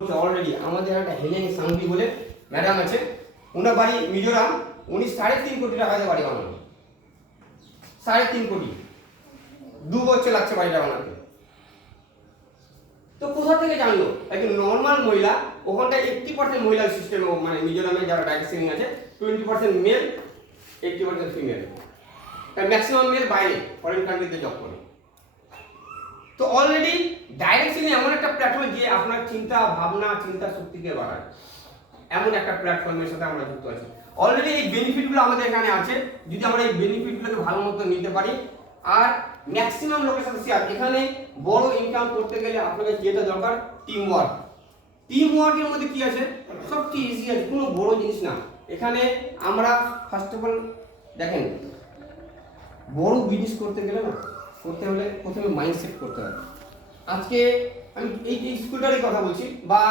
Already আমাদের একটা Helen Sanghvi বলে ম্যাডাম আছে, ওনার বাড়ি মিজোরাম। উনি 3.5 কোটি টাকাতে বাড়ি বানানো, 3.5 কোটি, 2 বছর লাগছে বাড়িটা বানাতে। তো কোথা থেকে জানলো? একজন নর্মাল মহিলা, ওখানটায় 80% মহিলা সিস্টেম, মানে মিজোরামে যারা ডাইরেক্ট সেলিং আছে 20% মেল, 80% ফিমেল। তাই ম্যাক্সিমাম মেল বাইরে ফরেন কান্ট্রিতে জব করে। তো অলরেডি ডাইরেক্ট সেলিং এমন একটা প্ল্যাটফর্ম যে আপনার চিন্তা ভাবনা, চিন্তা শক্তিকে বাড়ায়, এমন একটা প্ল্যাটফর্মের সাথে আমরা যুক্ত আছি। অলরেডি এই বেনিফিটগুলো আমাদের এখানে আছে, যদি আমরা এই বেনিফিটগুলোকে ভালো মতো নিতে পারি আর ম্যাক্সিমাম লোকের সাথে শেয়ার। এখানে বড় ইনকাম করতে গেলে আপনাকে যেটা দরকার টিম ওয়ার্ক। টিম ওয়ার্কের মধ্যে কি আছে? সবচেয়ে ইজি আছে, কোনো বড় জিনিস না। এখানে আমরা ফার্স্ট অফ অল দেখেন, বড় বিজনেস করতে গেলে না, করতে হলে প্রথমে মাইন্ডসেট করতে হবে। আজকে আমি এই স্কুলটারই কথা বলছি, বা